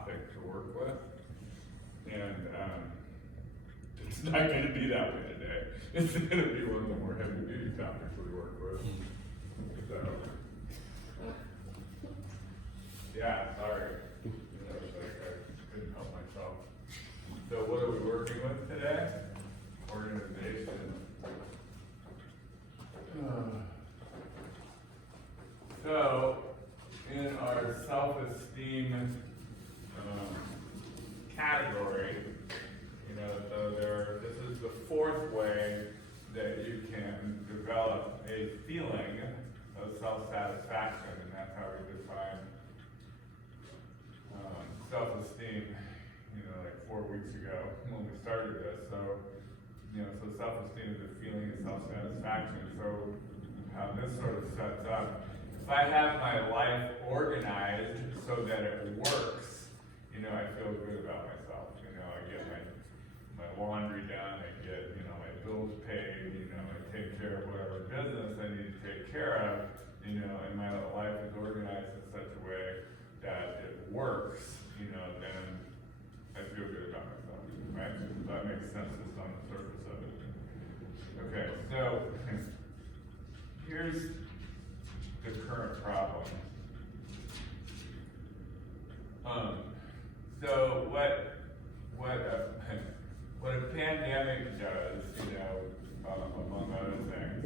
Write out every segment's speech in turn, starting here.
topic to work with. And it's not going to be that way today. It's going to be one of the more heavy duty topics we work with. So, yeah, sorry. You know, it's like I couldn't help myself. So what are we working with today? Organization. So, in our self-esteem category, you know, so this is the fourth way that you can develop a feeling of self-satisfaction, and that's how we define self-esteem, you know, like 4 weeks ago when we started this. So, you know, so self-esteem is a feeling of self-satisfaction. So how this sort of sets up, if I have my life organized so that it works, you know, I feel good about myself. You know, I get my laundry done, I get, you know, my bills paid, you know, I take care of whatever business I need to take care of, you know, and my life is organized in such a way that it works, you know, then I feel good about myself, right? So that makes sense just on the surface of it. Okay, so here's the current problem. So what a pandemic does, you know, among other things,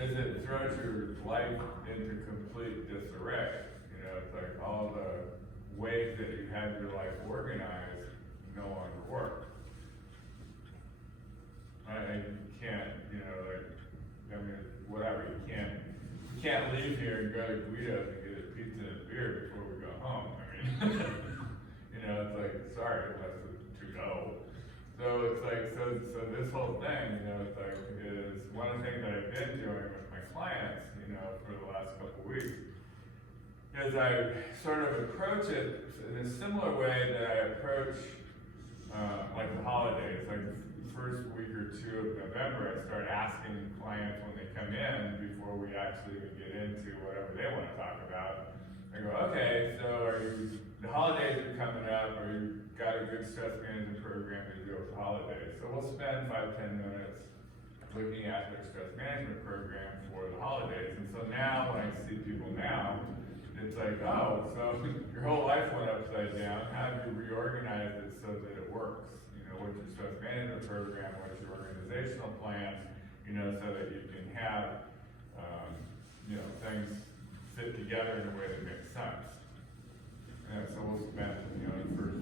is it throws your life into complete disarray. You know, it's like all the ways that you had your life organized no longer work. And you can't, you know, like, I mean, whatever, you can't leave here and go to Guido's and get a pizza and a beer before we go home. I mean, you know, it's like, sorry, that's to go. So it's like, so this whole thing, you know, it's like, is one of the things that I've been doing with my clients, you know, for the last couple of weeks, is I sort of approach it in a similar way that I approach like the holidays. Like the first week or two of November, I start asking clients when they come in before we actually even get into whatever they want to talk about. I go, okay, so the holidays are coming up, or you got a good stress management program to deal with the holidays. So we'll spend 5-10 minutes looking at their stress management program for the holidays. And so now when I see people now, it's like, oh, so your whole life went upside down. How have you reorganized it so that it works? You know, what's your stress management program? What's your organizational plan? You know, so that you can have, you know, things fit together in a way that makes sense. And so we'll spend, you know, the first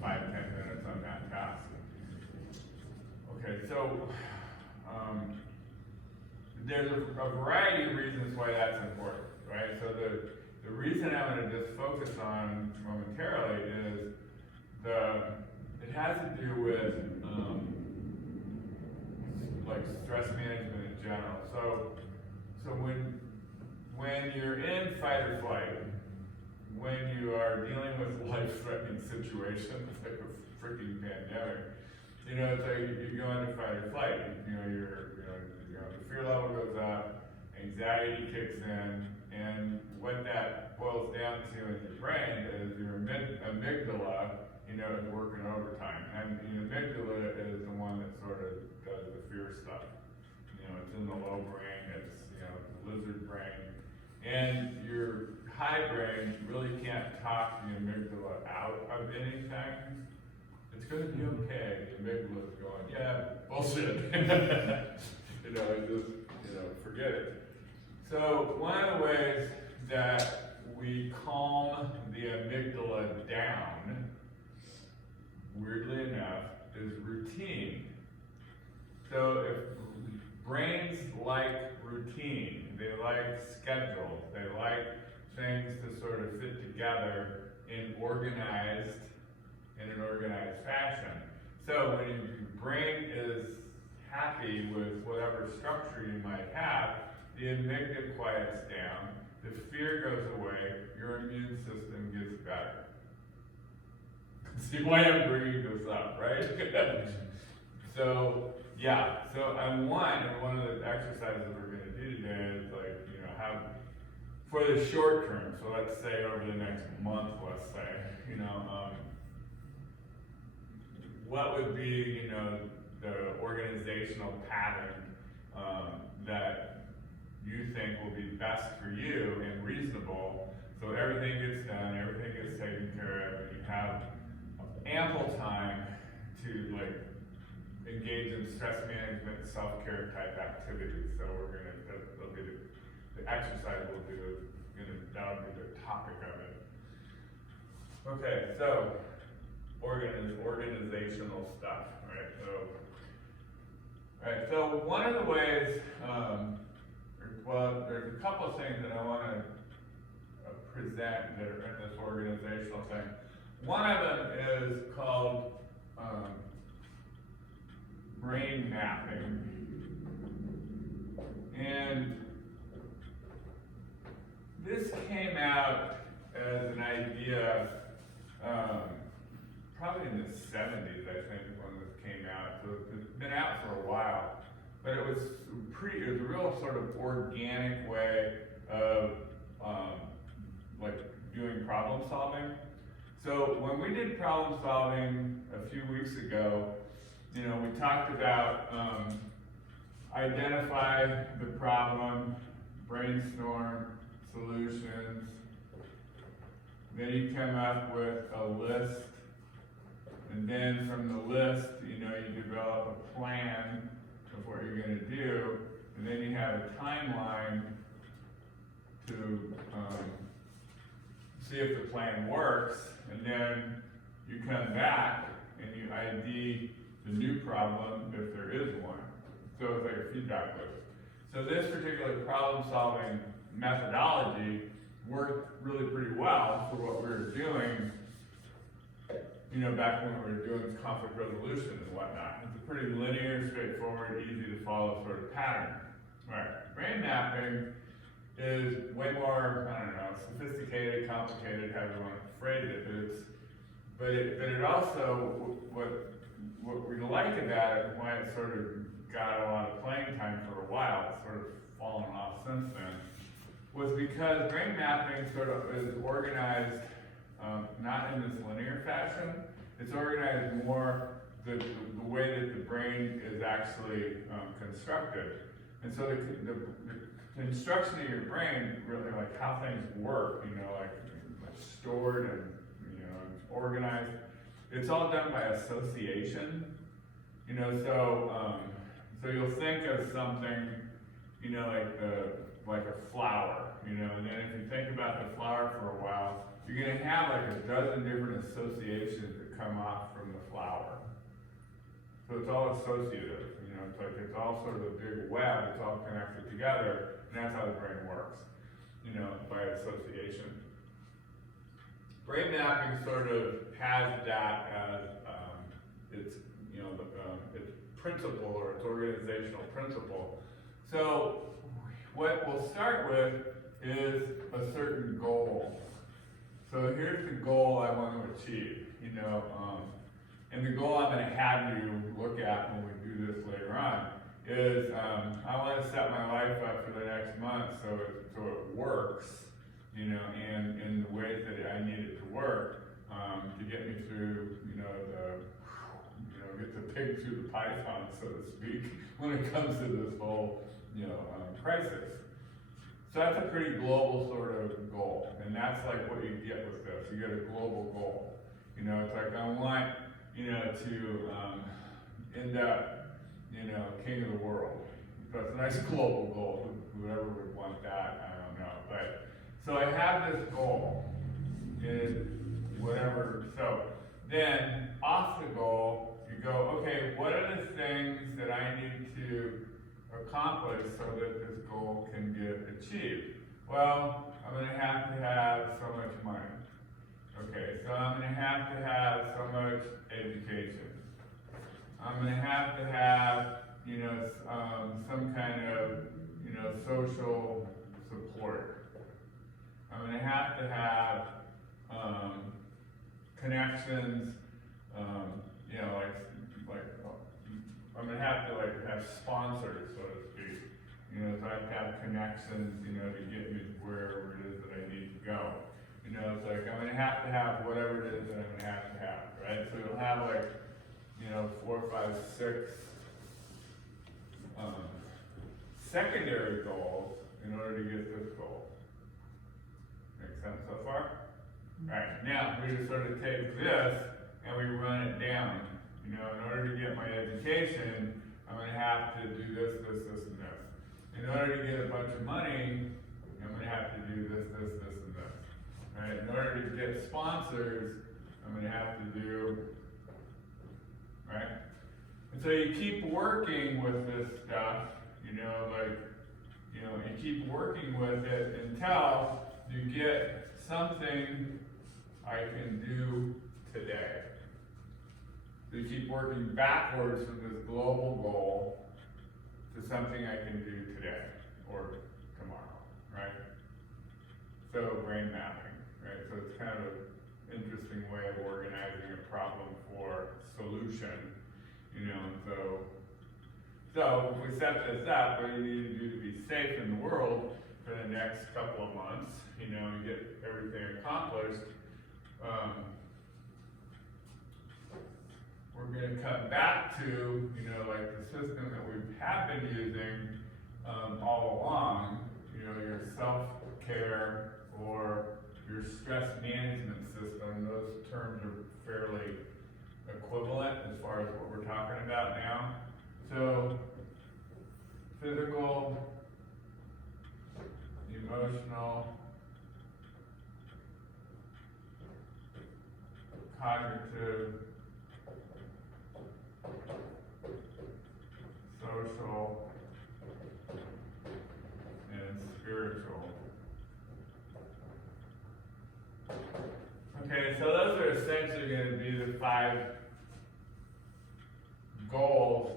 5-10 minutes on that task. Okay, so there's a variety of reasons why that's important, right? So the reason I'm going to just focus on momentarily is it has to do with like stress management in general. So when you're in fight or flight, when you are dealing with life-threatening situations like a freaking pandemic, you know, it's like you go into fight or flight. You know, the fear level goes up, anxiety kicks in, and what that boils down to in your brain is your amygdala, you know, is working overtime. And the amygdala is the one that sort of does the fear stuff. You know, it's in the low brain, it's, you know, the lizard brain. And your high brain really can't talk the amygdala out of anything. It's going to be okay. The amygdala is going, yeah, bullshit. You know, just, you know, forget it. So one of the ways that we calm the amygdala down, weirdly enough, is routine. So if brains like routine, they like schedules, they like things to sort of fit together in an organized fashion. So when your brain is happy with whatever structure you might have, the amygdala quiets down, the fear goes away, your immune system gets better. See why I'm bringing this up, right? So, yeah, so one of the exercises we're going to do today is like, you know, have, for the short term, so let's say over the next month, let's say, you know, what would be, you know, the organizational pattern that you think will be best for you and reasonable, so everything gets done, everything gets taken care of, and you have ample time to like engage in stress management, self-care type activities. So that'll be the exercise we'll do, that'll be the topic of it. Okay, so organizational stuff, right? So one of the ways, well, there's a couple of things that I want to present that are in this organizational thing. One of them is called brain mapping. And this came out as an idea probably in the 70s, I think, when this came out. So it's been out for a while. But it was a real sort of organic way of like doing problem solving. So when we did problem solving a few weeks ago, you know, we talked about identify the problem, brainstorm solutions, then you come up with a list, and then from the list, you know, you develop a plan of what you're going to do, and then you have a timeline to see if the plan works, and then you come back and you ID the new problem if there is one. So it's like a feedback loop. So this particular problem-solving methodology worked really pretty well for what we were doing, you know, back when we were doing conflict resolution and whatnot. It's a pretty linear, straightforward, easy to follow sort of pattern. Right. Brain mapping is way more, I don't know, sophisticated, complicated, however you want to phrase it, but it also, what we like about it, and why it sort of got a lot of playing time for a while, it's sort of fallen off since then, was because brain mapping sort of is organized not in this linear fashion. It's organized more the way that the brain is actually constructed. And so the construction of your brain, really like how things work, you know, like stored and, you know, organized, it's all done by association. You know, so you'll think of something, you know, like a flower, you know, and then if you think about the flower for a while, you're going to have like a dozen different associations that come off from the flower. So it's all associative, you know, it's all sort of a big web, it's all connected together, and that's how the brain works, you know, by association. Brain mapping sort of has that as its, you know, its principle or its organizational principle. So what we'll start with is a certain goal. So here's the goal I want to achieve, you know, and the goal I'm going to have you look at when we do this later on is I want to set my life up for the next month so it works, you know, and in the ways that I need it to work to get me through, get the pig through the python, so to speak, when it comes to this whole, crisis. So that's a pretty global sort of goal, and that's like what you get with this. You get a global goal. You know, it's like I want, to end up, king of the world. That's a nice global goal. Whoever would want that, I don't know. But so I have this goal, and whatever. So then off the goal, you go, okay, what are the things that I need to accomplish so that this goal can get achieved? Well, I'm going to have so much money. Okay, so I'm going to have so much education. I'm going to have, some kind of, social support. I'm going to have connections, I'm going to have sponsors, so to speak. So I have to have connections, to get me to wherever it is that I need to go. It's like I'm going to have whatever it is that I'm going to have, right? So you'll have 4, 5, 6 secondary goals in order to get this goal. Make sense so far? Alright, now we just sort of take this and we run it down. In order to get my education, I'm going to have to do this, this, this, and this. In order to get a bunch of money, I'm going to have to do this, this, this, and this. Right? In order to get sponsors, I'm going to have to do, right? And so you keep working with this stuff, you keep working with it until you get something I can do today. So you keep working backwards from this global goal to something I can do today or tomorrow, right? So brain mapping, right? So it's kind of an interesting way of organizing a problem for solution, So if we set this up, what you need to do to be safe in the world for the next couple of months, and get everything accomplished, we're going to come back to, like the system that we have been using all along, your self-care or your stress management system. Those terms are fairly equivalent as far as what we're talking about now. So, physical, emotional, cognitive, social, and spiritual. Okay, so those are essentially going to be the 5 goals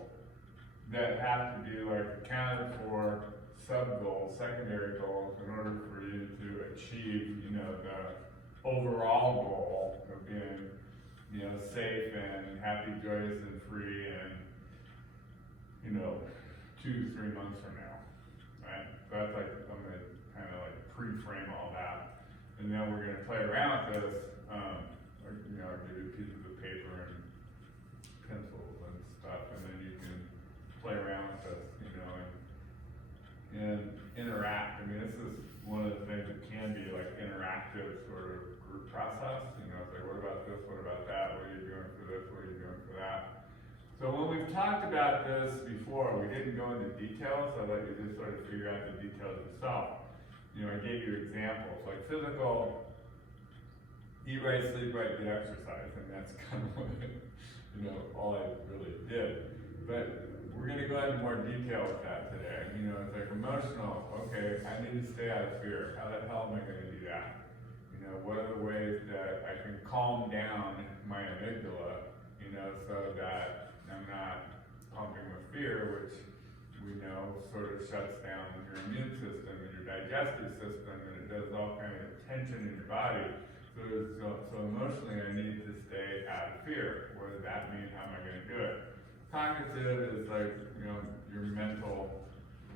that have to be accounted for, sub-goals, secondary goals, in order for you to achieve, the overall goal of being, safe and happy, joyous, and free, and 2 to 3 months from now, right? So that's I'm gonna kind of pre-frame all that, and then we're gonna play around with this. I'll give you pieces of paper and pencils and stuff, and then you can play around with this, and interact. I mean, this is one of the things that can be interactive sort of group process. It's what about this? What about that? What are you doing for this? What are you doing for that? So when we've talked about this before, we didn't go into details. I let you just sort of figure out the details yourself. I gave you examples like physical, eat right, sleep right, get exercise, and that's kind of what all I really did. But we're going to go into more detail with that today. It's emotional. Okay, I need to stay out of fear. How the hell am I going to do that? What are the ways that I can calm down my amygdala, so that I'm not pumping with fear, which we know sort of shuts down your immune system and your digestive system, and it does all kinds of tension in your body. So emotionally, I need to stay out of fear. What does that mean? How am I going to do it? Cognitive is your mental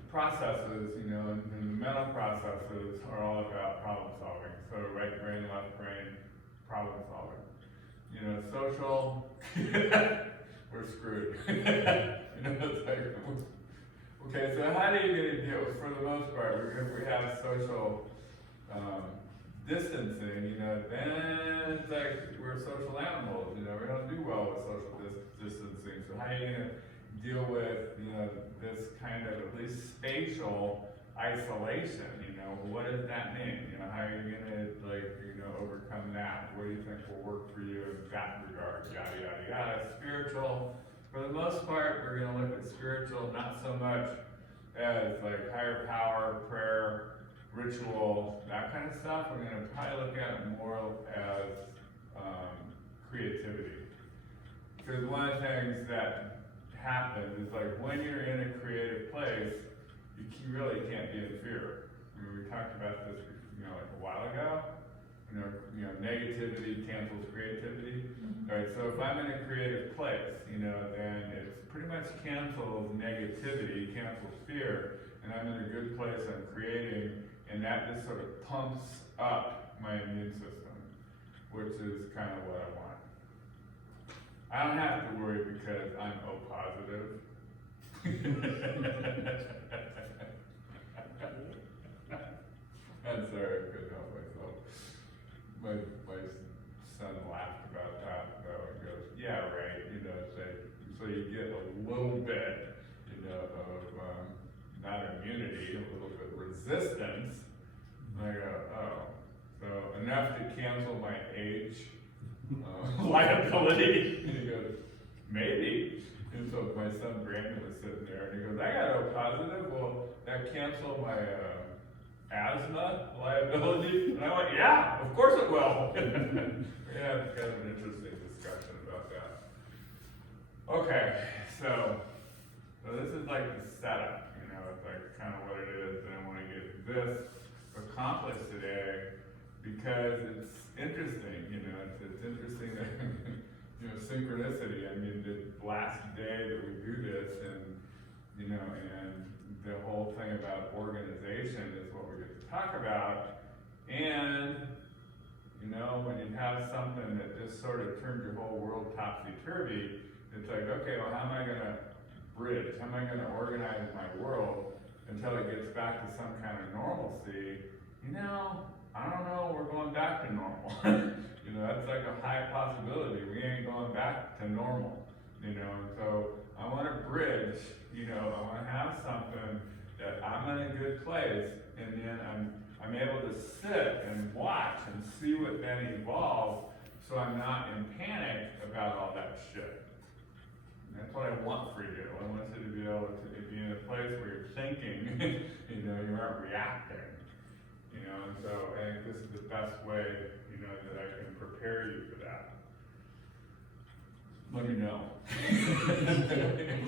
processes, and the mental processes are all about problem solving. So right brain, left brain, problem solving. Social, we're screwed. It's okay, so how do you get to deal? For the most part, if we have social distancing, then it's we're social animals, we don't do well with social distancing. So how are you going to deal with, this kind of at least spatial isolation? What does that mean? How are you going to, overcome that? What do you think will work for you in that regard? Yada, yada, yada. Spiritual, for the most part, we're going to look at spiritual not so much as higher power, prayer, ritual, that kind of stuff. We're going to probably look at it more as creativity. Because one of the things that happens is when you're in a creative place, you really can't be in fear. We talked about this, a while ago. Negativity cancels creativity. Mm-hmm. Right. So if I'm in a creative place, then it's pretty much cancels negativity, cancels fear, and I'm in a good place. I'm creating, and that just sort of pumps up my immune system, which is kind of what I want. I don't have to story because I'm O positive. I'm sorry, I couldn't help myself. My son laughed about that, though, and goes, yeah, right, you know, so you get a little bit, you know, of, not immunity, a little bit resistance. And I go, oh, so enough to cancel my age liability. And he goes, maybe. And so my son Brandon was sitting there, and he goes, I got O positive. Well, that cancel my asthma liability? And I went, yeah, of course it will. Yeah, it's kind of an interesting discussion about that. Okay, so this is like the setup, you know, it's like kind of what it is, and I want to get this accomplished today because it's interesting, you know, it's interesting that, you know, synchronicity. I mean, the last day that we do this, and, you know, and the whole thing about organization is what we get to talk about, and, you know, when you have something that just sort of turns your whole world topsy-turvy, it's like, okay, well, how am I going to bridge? How am I going to organize my world until it gets back to some kind of normalcy? You know, I don't know, we're going back to normal. You know, that's like a high possibility. We ain't going back to normal, you know, and so I want to bridge, you know, I want to have something that I'm in a good place, and then I'm able to sit and watch and see what then evolves, so I'm not in panic about all that shit. And that's what I want for you. I want you to be able to be in a place where you're thinking, you know, you aren't reacting. You know, and so I think this is the best way, you know, that I can prepare you for that. Let me know.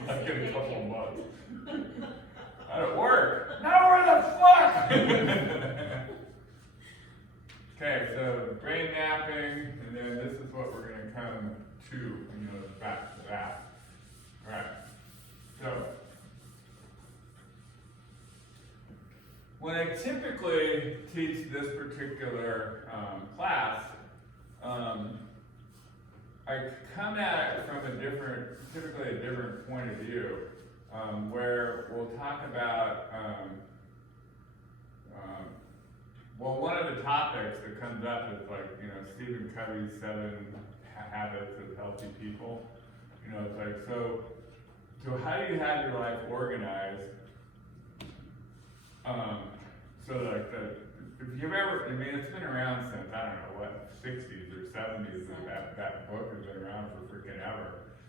Like in a couple of months. How'd it work? Now where the fuck? Okay, so brain mapping, and then this is what we're going to come to, you know, back to that. All right, so when I typically teach this particular class, I come at it from typically a different point of view, where we'll talk about, well, one of the topics that comes up is like, you know, Stephen Covey's 7 Habits of Healthy People. You know, it's like, so how do you have your life organized? So like if you've ever, I mean, it's been around since, I don't know, what, 60s or 70s, that book has been around for freaking ever.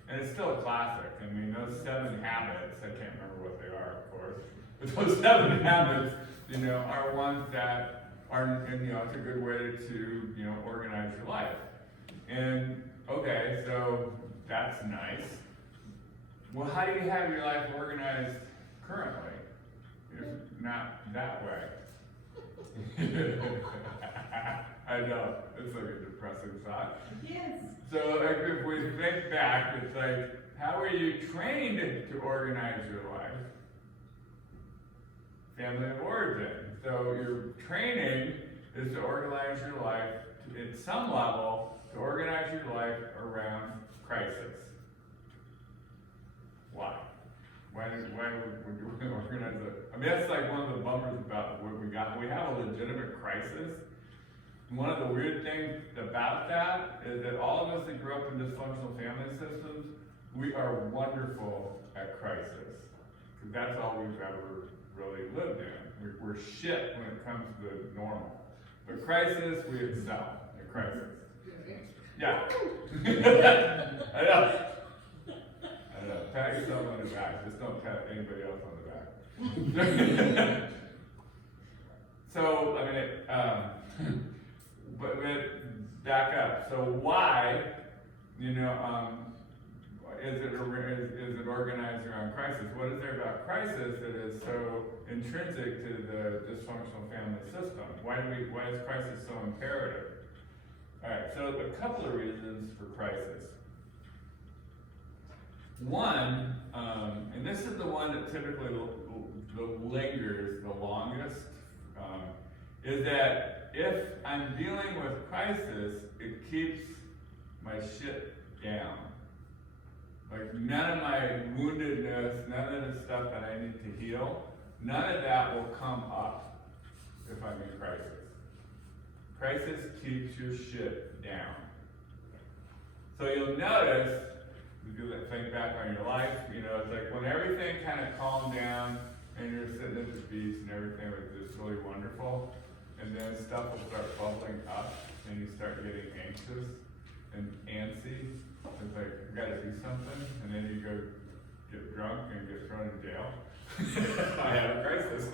And it's still a classic. I mean, those 7 habits, I can't remember what they are, of course, but those 7 habits, you know, are ones that are, and, you know, it's a good way to, you know, organize your life. And, okay, so that's nice. Well, how do you have your life organized currently? It's not that way. I know, it's like a depressing thought. Yes. So like, if we think back, it's like, how are you trained to organize your life? Family of origin. So your training is to organize your life, at some level, to organize your life around crisis. Why? Why would you organize it? I mean, that's like one of the bummers about what we got. We have a legitimate crisis. And one of the weird things about that is that all of us that grew up in dysfunctional family systems, we are wonderful at crisis. Because that's all we've ever really lived in. We're shit when it comes to normal. But crisis, we excel at crisis. Yeah. I know. Pat yourself on the back. Just don't pat anybody else on the back. So, I mean, but back up. So why, you know, is it organized around crisis? What is there about crisis that is so intrinsic to the dysfunctional family system? Why is crisis so imperative? All right. So a couple of reasons for crisis. One, and this is the one that typically lingers the longest, is that if I'm dealing with crisis, it keeps my shit down. Like none of my woundedness, none of the stuff that I need to heal, none of that will come up if I'm in crisis. Crisis keeps your shit down. So you'll notice, if you think back on your life, it's like when everything kind of calmed down and you're sitting at the beach and everything was just really wonderful, and then stuff will start bubbling up and you start getting anxious and antsy. It's like, I gotta do something, and then you go get drunk and get thrown in jail. I had a crisis.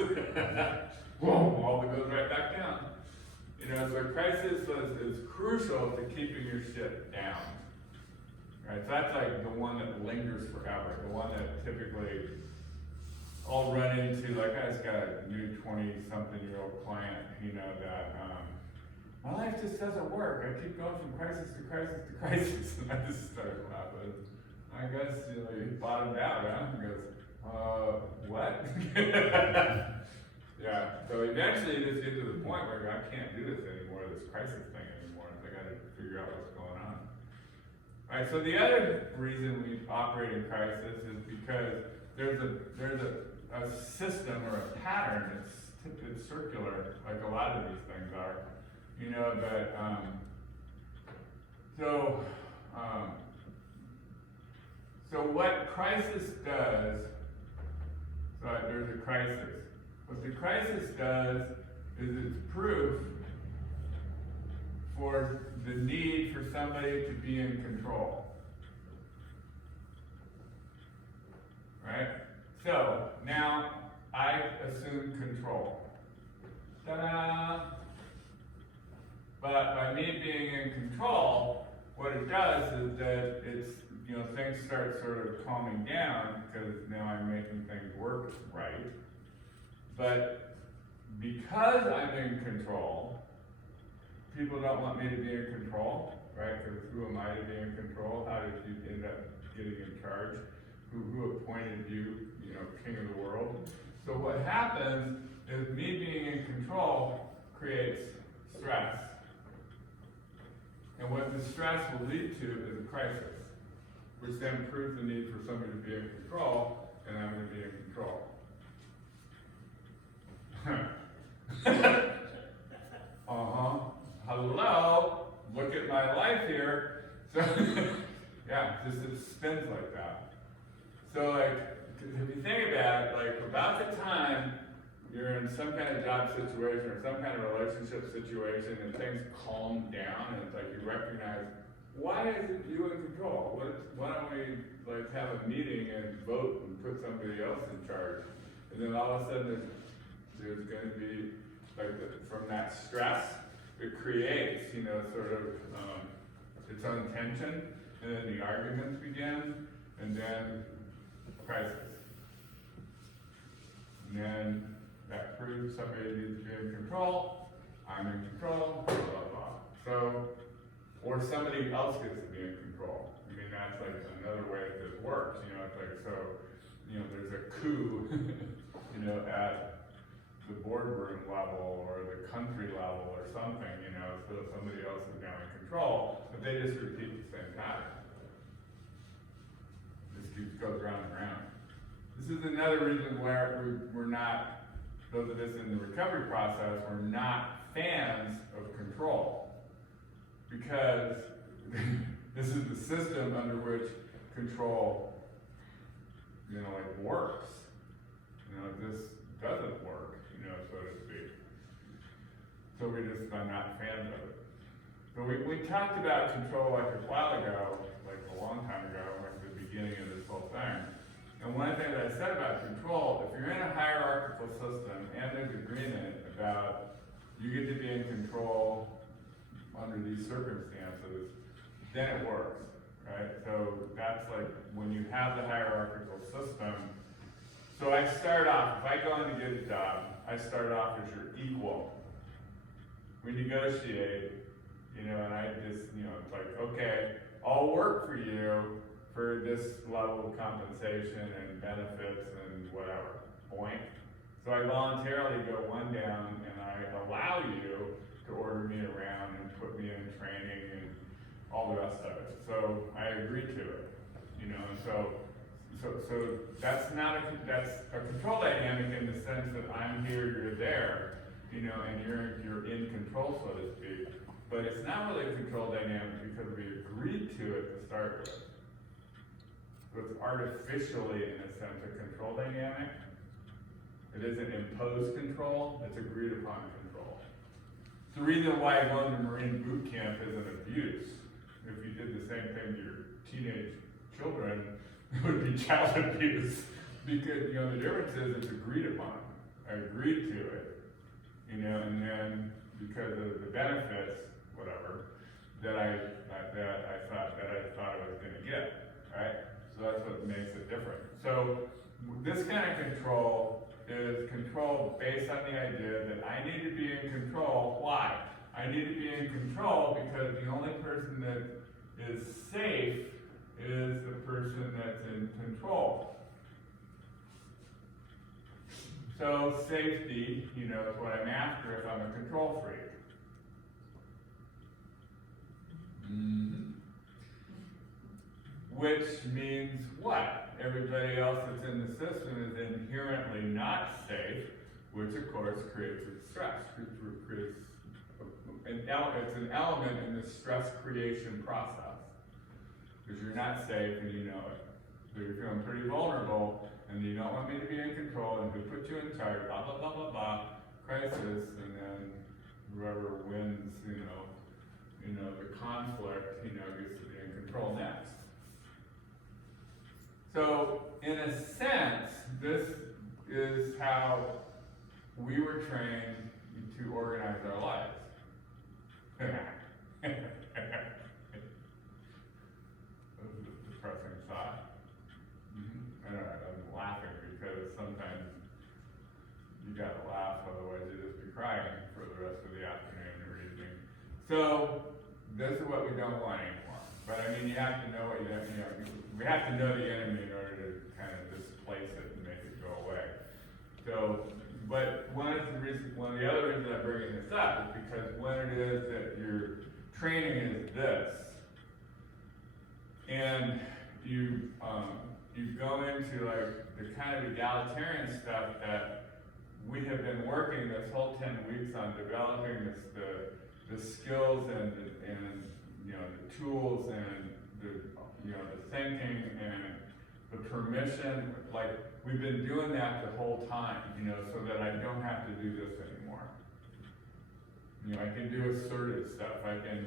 Boom, all that goes right back down. So crisis is crucial to keeping your shit down. Right, so that's like the one that lingers forever, the one that typically I'll run into. Like I just got a new 20-something-year-old client, that my life just doesn't work. I keep going from crisis to crisis to crisis, and I just started laughing. I guess he bottomed out, huh? He goes, what? Yeah. So eventually, you just get to the point where I can't do this anymore, this crisis thing anymore. I got to figure out what's going on. All right. So the other reason we operate in crisis is because there's a system or a pattern. It's circular, like a lot of these things are. So what crisis does, so there's a crisis. What the crisis does is it's proof for the need for somebody to be in control. Right? So now I assume control. Ta-da! But by me being in control, what it does is that it's, things start sort of calming down because now I'm making things work right. But because I'm in control, people don't want me to be in control, right? Because who am I to be in control? How did you end up getting in charge? Who appointed you, king of the world? So what happens is me being in control creates stress. And what the stress will lead to is a crisis, which then proves the need for somebody to be in control, and I'm going to be in control. Hello? Look at my life here. So, yeah, it spins like that. So, if you think about it, about the time you're in some kind of job situation or some kind of relationship situation and things calm down and it's like you recognize, why isn't you in control? Why don't we have a meeting and vote and put somebody else in charge? And then all of a sudden there's going to be, from that stress, it creates, sort of its own tension, and then the arguments begin, and then crisis. And then that proves somebody needs to be in control, I'm in control, blah, blah, blah. So, or somebody else gets to be in control. I mean, that's another way that this works, there's a coup, at the boardroom level or the country level or something, so somebody else is now in control, but they just repeat the same pattern. This goes round and round. This is another reason where we're not, those of us in the recovery process, we're not fans of control. Because this is the system under which control, works. This doesn't work, so to speak. So we just are not fans of it. So we talked about control a while ago, a long time ago, the beginning of this whole thing. And one thing that I said about control, if you're in a hierarchical system and there's agreement about you get to be in control under these circumstances, then it works, right? So that's when you have the hierarchical system. So I start off, if I go in to get a job, I start off as your equal. We negotiate, and I just, it's okay, I'll work for you for this level of compensation and benefits and whatever, point. So I voluntarily go one down and I allow you to order me around and put me in training and all the rest of it. So I agree to it, you know, and so that's not that's a control dynamic in the sense that I'm here, you're there, you know, and you're in control, so to speak. But it's not really a control dynamic because we agreed to it to start with. So it's artificially, in a sense, a control dynamic. It isn't imposed control, it's agreed upon control. It's the reason why going to Marine boot camp is an abuse. If you did the same thing to your teenage children, it would be child abuse. Because, you know, the difference is it's agreed upon. I agreed to it, you know, and then because of the benefits, whatever, that I thought I was gonna get, right? So that's what makes it different. So this kind of control is control based on the idea that I need to be in control. Why? I need to be in control because the only person that is safe is the person that's in control. So safety, you know, is what I'm after if I'm a control freak. Which means what? Everybody else that's in the system is inherently not safe, which of course creates stress. Creates it's an element in the stress creation process. Because you're not safe and you know it. So you're feeling pretty vulnerable and you don't want me to be in control and who put you in charge, blah, blah, blah, blah, blah, crisis, and then whoever wins, you know, the conflict, you know, gets to be in control next. So, in a sense, this is how we were trained to organize our lives. This is a depressing thought. I know, I'm laughing because sometimes you gotta laugh, otherwise you'll just be crying for the rest of the afternoon or evening. So, this is what we don't want anymore. But I mean, you have to know what you have, we have to know the enemy in order to kind of displace it and make it go away. So, but one of the other reasons I'm bringing this up is because when it is that your training is this, and you go into like the kind of egalitarian stuff that we have been working this whole 10 weeks on developing the skills and you know, the tools and the thinking and the permission, like we've been doing that the whole time, you know, so that I don't have to do this anymore. You know, I can do assertive stuff. I can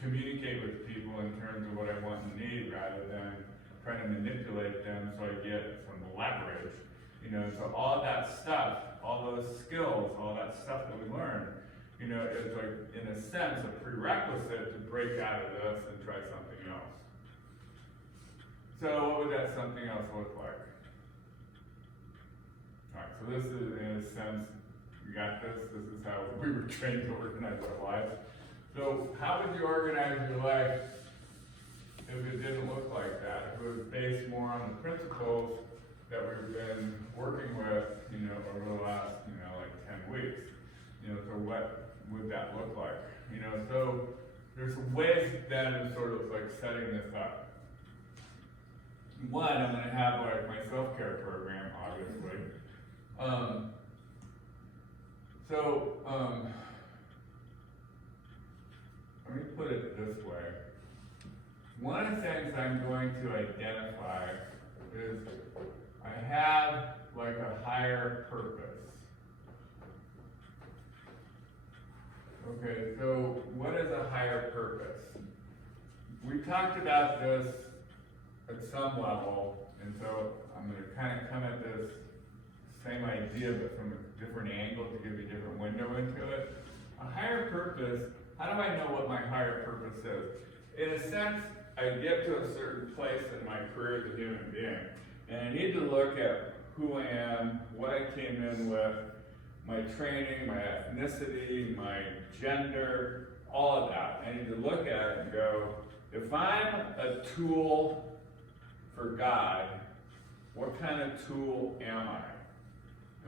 communicate with people in terms of what I want and need rather than trying to manipulate them so I get some leverage. You know, so all of that stuff, all those skills, all that stuff that we learn, you know, is like, in a sense, a prerequisite to break out of this and try something else. So what would that something else look like? All right, so this is, in a sense, you got this is how we were trained to organize our lives. So how would you organize your life if it didn't look like that? If it was based more on the principles that we've been working with, you know, over the last, you know, like 10 weeks. You know, so what would that look like? You know, so there's ways then of sort of like setting this up. One, I'm going to have like my self-care program, obviously. Let me put it this way. One of the things I'm going to identify is I have like a higher purpose. Okay, so what is a higher purpose? We talked about this at some level, and so I'm going to kind of come at this same idea but from a different angle to give you a different window into it. A higher purpose, how do I know what my higher purpose is? In a sense, I get to a certain place in my career as a human being, and I need to look at who I am, what I came in with, my training, my ethnicity, my gender, all of that. I need to look at it and go, if I'm a tool for God, what kind of tool am I?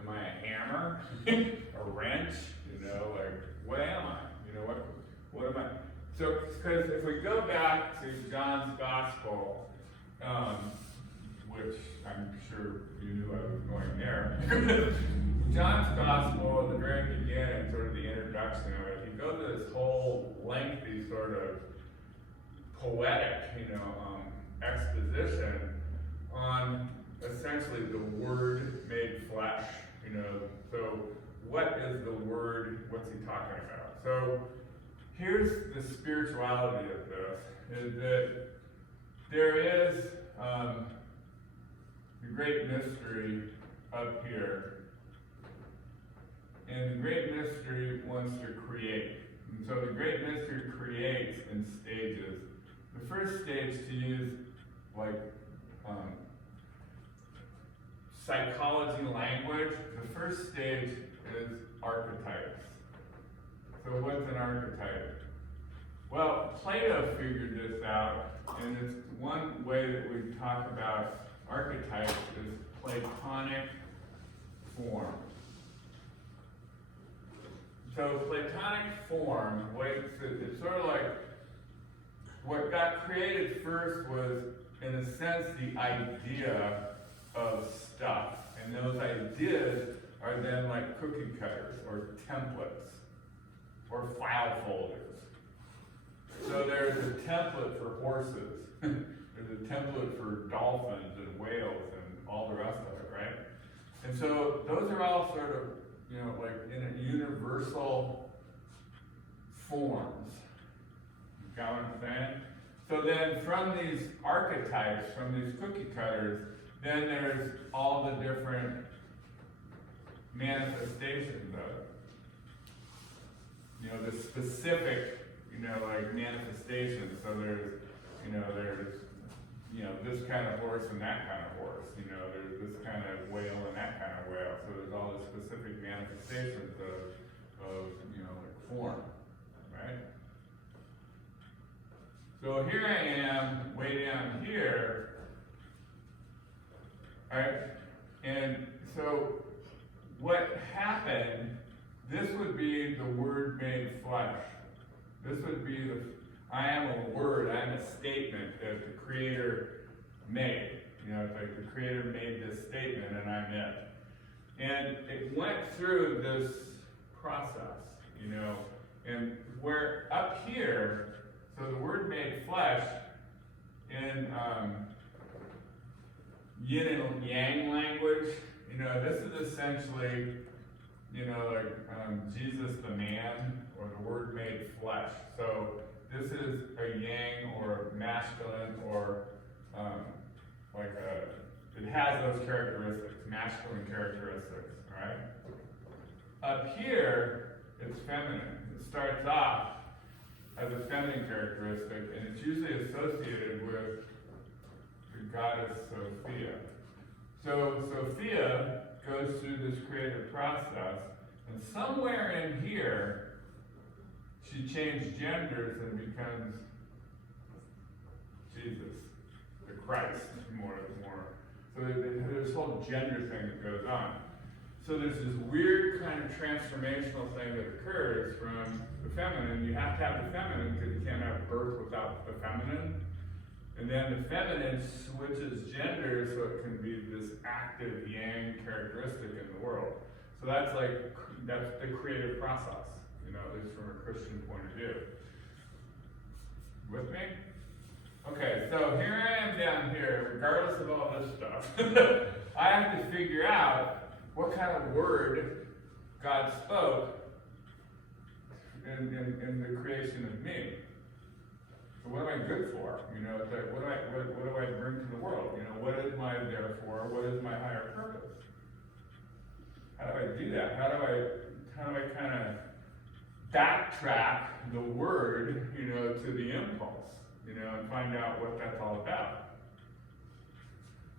Am I a hammer? A wrench? You know, like, what am I? You know, what am I? So, because if we go back to John's Gospel, John's Gospel, at the very beginning, sort of the introduction of it, he goes to this whole lengthy sort of poetic, exposition on essentially the Word made flesh, So what is the Word? What's he talking about? So here's the spirituality of this, is that there is the great mystery up here, and the great mystery wants to create. And so the great mystery creates in stages. The first stage, to use like psychology language, the first stage is archetypes. So what's an archetype? Well, Plato figured this out, and it's one way that we talk about archetypes is Platonic form. So Platonic form, it's sort of like what got created first was, in a sense, the idea of stuff. And those ideas are then like cookie cutters or templates or file folders. So there's a template for horses. There's a template for dolphins and whales and all the rest of it, right? And so those are all sort of, like in a universal forms. You got what I'm saying? So then from these archetypes, from these cookie cutters, then there's all the different manifestations of it. The specific, like manifestations. So there's this kind of horse and that kind of horse. There's this kind of whale and that kind of whale. So there's all the specific manifestations of like form, right? So here I am, way down here, right? And so what happened, this would be the Word made flesh. This would be I am a word, I am a statement that the Creator made. It's like the Creator made this statement and I'm it. And it went through this process, and where up here, so the Word made flesh in yin and yang language, this is essentially, like Jesus the man, or the Word made flesh. So this is a yang or masculine or it has those characteristics, masculine characteristics, right? Up here, it's feminine. It starts off as a feminine characteristic, and it's usually associated with the goddess Sophia. So Sophia goes through this creative process, and somewhere in here, she changed genders and becomes Jesus, the Christ, more. So there's this whole gender thing that goes on. So there's this weird kind of transformational thing that occurs from the feminine. You have to have the feminine because you can't have birth without the feminine. And then the feminine switches gender so it can be this active yang characteristic in the world. So that's the creative process, at least from a Christian point of view. With me? Okay, so here I am down here, regardless of all this stuff. I have to figure out what kind of word God spoke in the creation of me. So what am I good for? It's like, what do I bring to the world? What is my therefore? What is my higher purpose? How do I do that? How do I kind of backtrack the word, to the impulse, and find out what that's all about?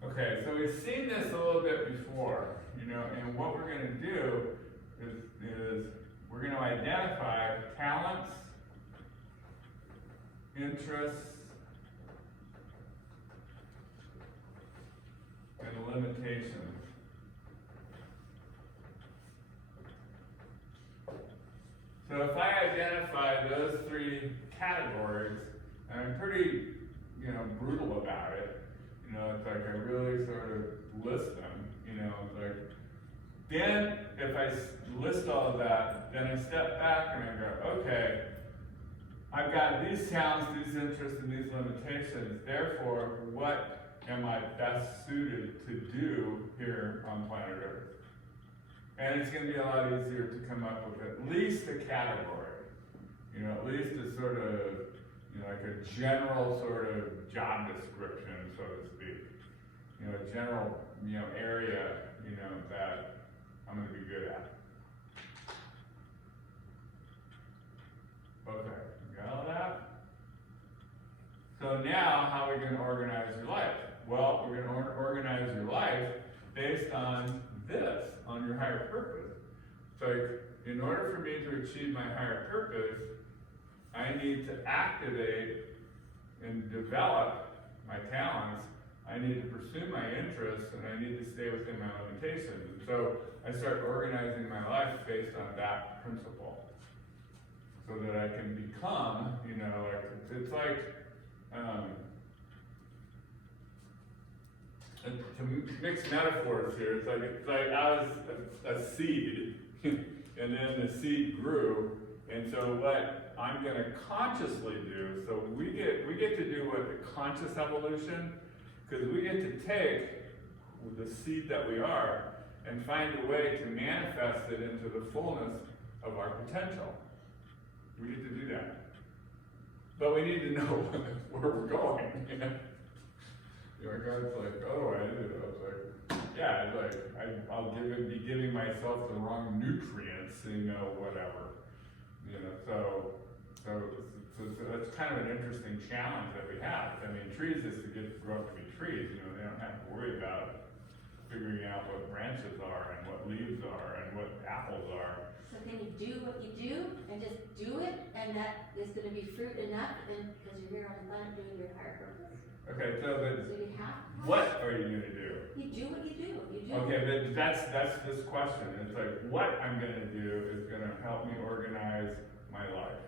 Okay, so we've seen this a little bit before, and what we're going to do is we're going to identify talents, interests, and limitations. So if I identify those three categories, and I'm pretty, brutal about it, it's like I really sort of list them, it's like, Then, if I list all of that, then I step back and I go, okay, I've got these talents, these interests, and these limitations. Therefore, what am I best suited to do here on planet Earth? And it's going to be a lot easier to come up with at least a category, at least a sort of, like a general sort of job description, so to speak. A general, area, that I'm going to be good at. Okay, got all that? So now, how are we going to organize your life? Well, we're going to organize your life based on this, on your higher purpose. So, in order for me to achieve my higher purpose, I need to activate and develop my talents. I need to pursue my interests, and I need to stay within my limitations. And so I start organizing my life based on that principle, so that I can become, it's like, to mix metaphors here, it's like I was a seed, and then the seed grew, and so what I'm going to consciously do, so we get to do what the conscious evolution, because we get to take the seed that we are and find a way to manifest it into the fullness of our potential. We get to do that. But we need to know where we're going. God's like, oh, I did it. I was like, yeah, it's like, I'll be giving myself the wrong nutrients, whatever. So that's kind of an interesting challenge that we have. I mean, trees is to grow up to be trees. They don't have to worry about figuring out what branches are and what leaves are and what apples are. So can you do what you do and just do it, and that is going to be fruit enough, and because you're here on the planet doing your higher purpose? Okay, so you have what are you going to do? You do what you do. Okay, but that's this question. It's like, what I'm going to do is going to help me organize my life.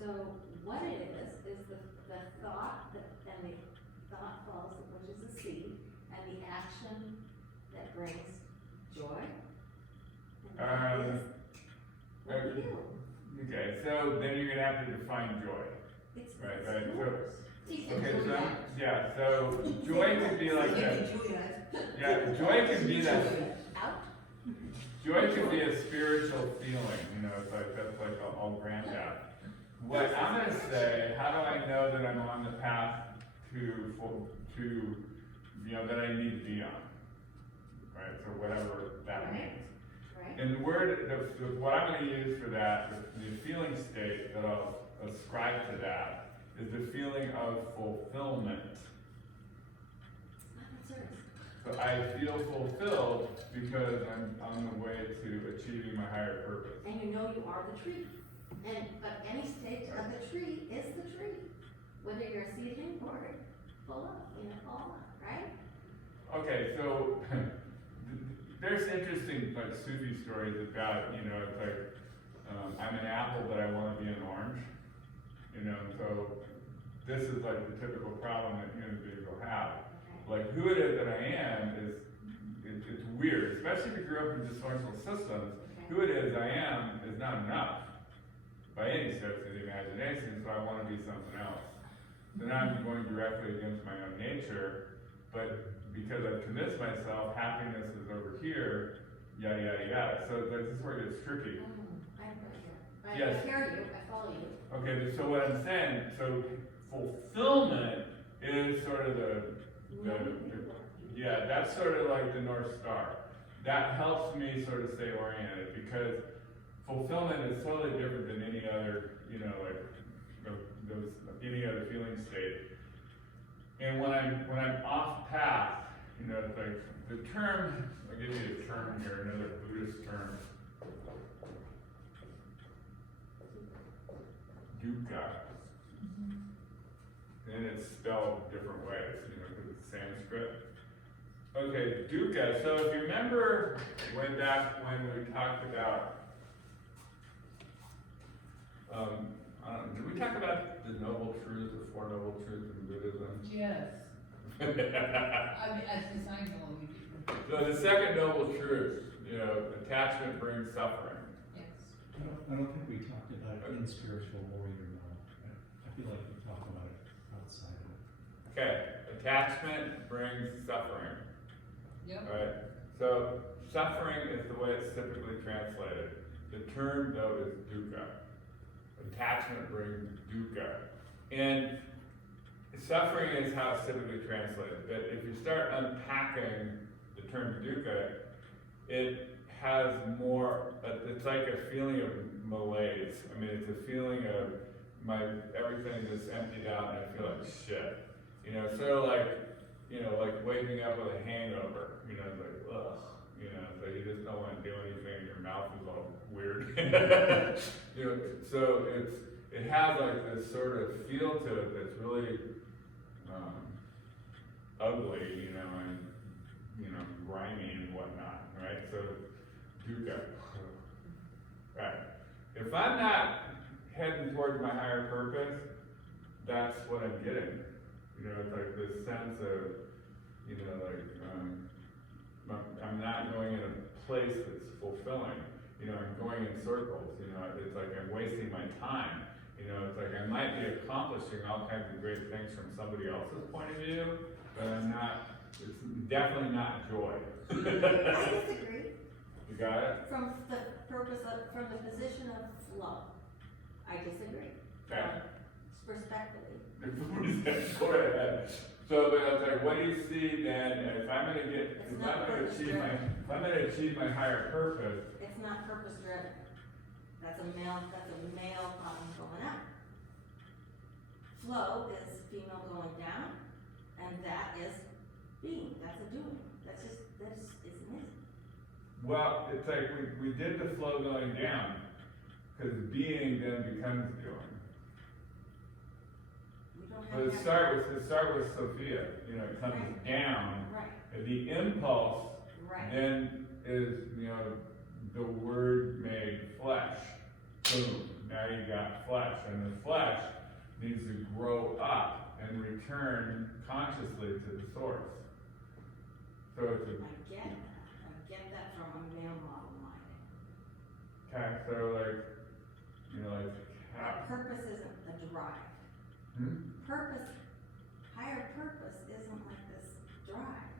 So what it is the thought and the thought falls, which is the seed, and the action that brings joy. And what you do. Okay, so then you're going to have to define joy. It's right. yours. So joy can be like that. Yeah, joy can be that. Joy can be a spiritual feeling, it's like that's like all grand out. What I'm going to say, how do I know that I'm on the path to that I need to be on, right? So whatever that means. Right. And the word, what I'm going to use for that, the feeling state that I'll ascribe to that, is the feeling of fulfillment. So I feel fulfilled because I'm on the way to achieving my higher purpose. And you know you are the tree. But any stage of the tree is the tree. Whether you're a seedling or full up, all up, right? Okay, so there's interesting like Sufi stories about, it's like I'm an apple but I want to be an orange. So this is like the typical problem that human beings will have. Like who it is that I am it's weird, especially if you grew up in dysfunctional systems. Who it is I am is not enough by any stretch of the imagination, so I want to be something else. So now I'm going directly against my own nature, but because I've convinced myself happiness is over here, yada yada yada. So this is where it gets tricky. I Yes. hear you, I follow you. Okay, so what I'm saying, so fulfillment is sort of that's sort of like the North Star. That helps me sort of stay oriented because fulfillment is totally different than any other, any other feeling state. And when I'm off path, it's like the term, I'll give you a term here, another Buddhist term. Dukkha. And it's spelled different ways, because it's Sanskrit. Okay, dukkha. So if you remember way back when we talked about, did we talk about the Noble Truths, the Four Noble Truths in Buddhism? Yes. I mean, as I know, we did. So the second Noble Truth, you know, attachment brings suffering. Yes. I don't think we talked about it in spiritual warrior though. I feel like we talked about it outside of it. Okay, attachment brings suffering. Yep. Right? So suffering is the way it's typically translated. The term though is dukkha. Attachment brings dukkha. And suffering is how it's typically translated. But if you start unpacking the term dukkha, it has more, it's like a feeling of malaise. I mean, it's a feeling of everything just emptied out and I feel like shit. You know, sort of like, you know, like waking up with a hangover. You know, like, ugh. You know, so you just don't want to do anything and your mouth is all weird. You know, so it has like this sort of feel to it that's really ugly, you know, and, you know, grimy and whatnot, right? So, dukkha. Right. If I'm not heading towards my higher purpose, that's what I'm getting. You know, it's like this sense of, you know, like, I'm not going in a place that's fulfilling. You know, I'm going in circles. You know, it's like I'm wasting my time. You know, it's like I might be accomplishing all kinds of great things from somebody else's point of view, but I'm not, it's definitely not joy. I disagree. You got it? From the position of flow, I disagree. Okay. Respectfully. Go ahead. So, but I was like, what do you see then, if I'm gonna get, It's if not I'm gonna achieve my higher purpose, It's not purpose driven. That's a male problem going up. Flow is female going down, and that is being, that's a doing. That's it's amazing. well, it's like we did the flow going down, because being then becomes doing. We don't So have it start with Sophia, you know, it comes Right. down, Right, and the impulse right. then is, you know, the word made flesh. Boom, now you got flesh, and the flesh needs to grow up and return consciously to the source. So it's I get that from a male model mind. okay, so like, you know, like, But purpose isn't a drive. Purpose, higher purpose isn't like this drive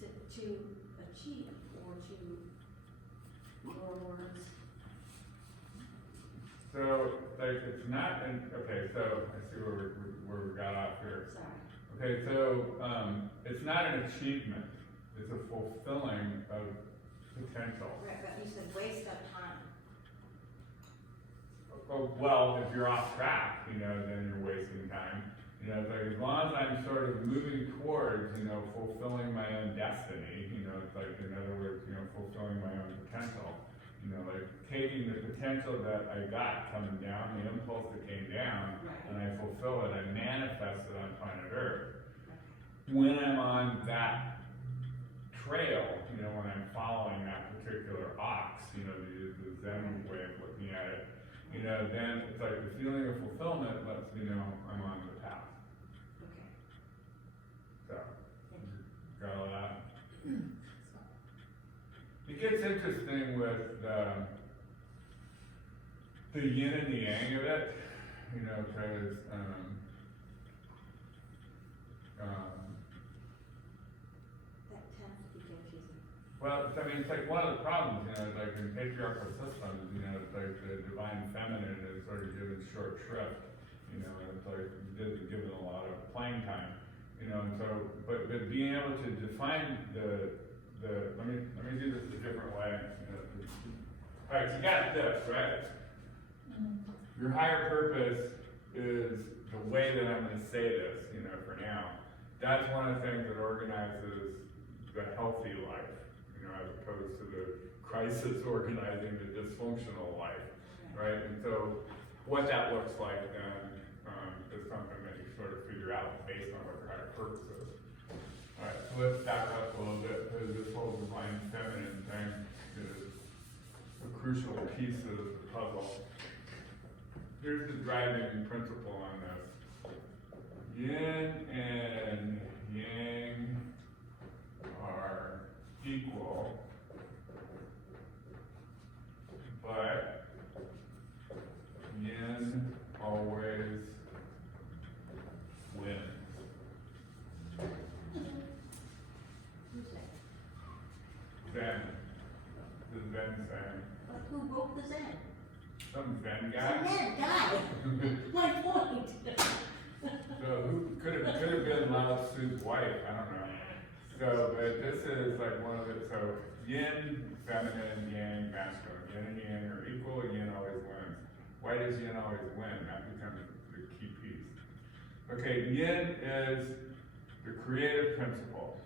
to achieve or to, your words. so like it's not, okay, so I see where we got off here. Sorry. Okay, so it's not an achievement, it's a fulfilling of potential. Right, but you said waste of time. Oh, well, if you're off track, you know, then you're wasting time. You know, it's like as long as I'm sort of moving towards, you know, fulfilling my own destiny, you know, it's like, in other words, you know, fulfilling my own potential. You know, like taking the potential that I got coming down, the impulse that came down, Right. and I fulfill it, I manifest it on planet Earth. Okay. When I'm on that trail, you know, when I'm following that particular ox, you know, the Zen way of looking at it, you know, then it's like the feeling of fulfillment lets me know I'm on the path. Okay. So, Thank you. got all that? It gets interesting with the yin and the yang of it, you know, because That tends to be confusing. well, I mean, it's like one of the problems, you know, like in patriarchal systems, you know, it's like the divine feminine is sort of given short shrift, you know, and it's like given a lot of playing time, you know, and so, but being able to define let me do this a different way. You know. All right, so you got this, right? Your higher purpose is the way that I'm going to say this, you know, for now. That's one of the things that organizes the healthy life, you know, as opposed to the crisis organizing the dysfunctional life, right? And so what that looks like then is something that you sort of figure out based on what your higher purpose is. All right, so let's back up a little bit, because this whole divine feminine thing is a crucial piece of the puzzle. Here's the driving principle on this. Yin and yang are equal could have been Lao Tzu's wife, I don't know. So, but this is like one of the, so yin, feminine, yang, masculine. Yin and yang are equal, yin always wins. Why does yin always win? That becomes the key piece. Okay, yin is the creative principle.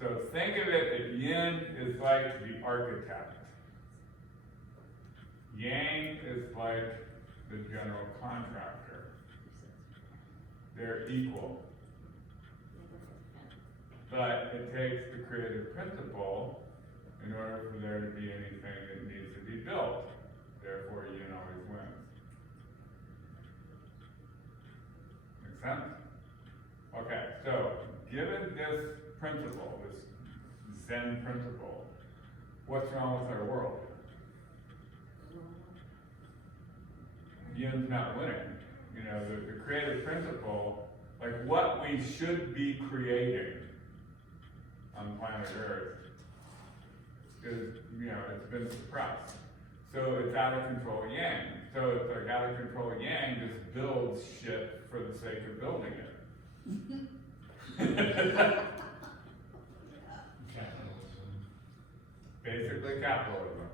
So think of it that yin is like the architect. Yang is like the general contractor. They're equal. But it takes the creative principle in order for there to be anything that needs to be built. Therefore, yin always wins. Make sense? Okay, so given this principle, this Zen principle, what's wrong with our world? Yin's not winning. You know, the creative principle, like what we should be creating on planet Earth is, you know, it's been suppressed. So it's out of control yang. So it's like out of control yang just builds shit for the sake of building it. Capitalism. Basically capitalism.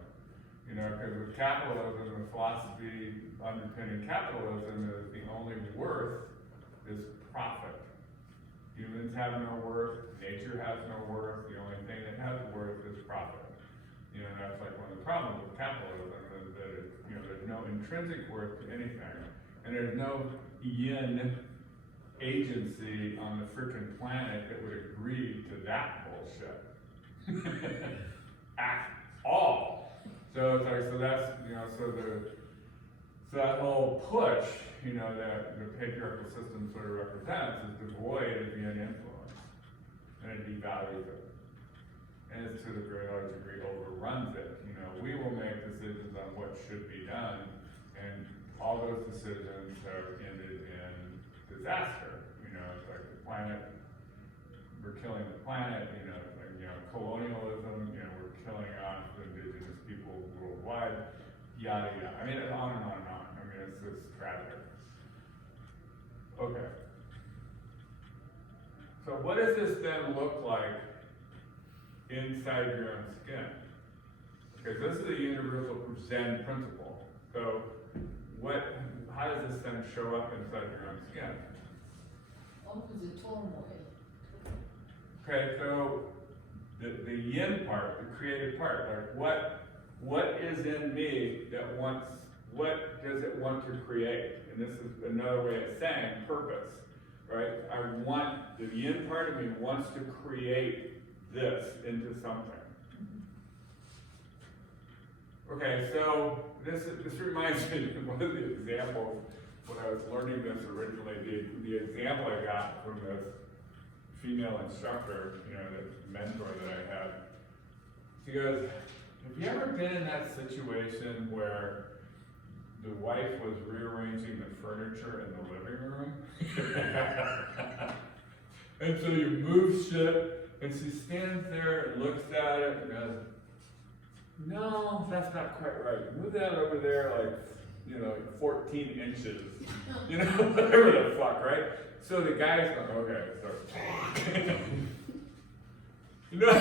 You know, because with capitalism, the philosophy underpinning capitalism is the only worth is profit. Humans have no worth, nature has no worth, the only thing that has worth is profit. You know, that's like one of the problems with capitalism is that it, you know, there's no intrinsic worth to anything. And there's no yin agency on the frickin' planet that would agree to that bullshit. At all. So it's like, so that's, you know, so that whole push, you know, that the patriarchal system sort of represents is devoid of yin influence. And it devalues it. And it's to the very large degree overruns it. You know, we will make decisions on what should be done, and all those decisions have ended in disaster. You know, it's like the planet, we're killing the planet, you know, like, you know, colonialism, you know, we're killing off the indigenous people worldwide, yada yada. I mean, it's on and on and on. I mean, it's just tragic. Okay. So what does this then look like inside your own skin? Because this is a universal Zen principle. So how does this then show up inside your own skin? Opposite turmoil. Okay, so the yin part, the creative part, like what is in me that wants, what does it want to create? And this is another way of saying purpose, right? I want, the yin part of me wants to create this into something. Okay, so this reminds me of one of the examples when I was learning this originally. The example I got from this female instructor, you know, the mentor that I had. She goes, have you ever been in that situation where the wife was rearranging the furniture in the living room? And so you move shit, and she stands there and looks at it and goes, no, that's not quite right. Move that over there like, you know, 14 inches. You know, whatever the fuck, right? So the guy's going, okay, so. You know,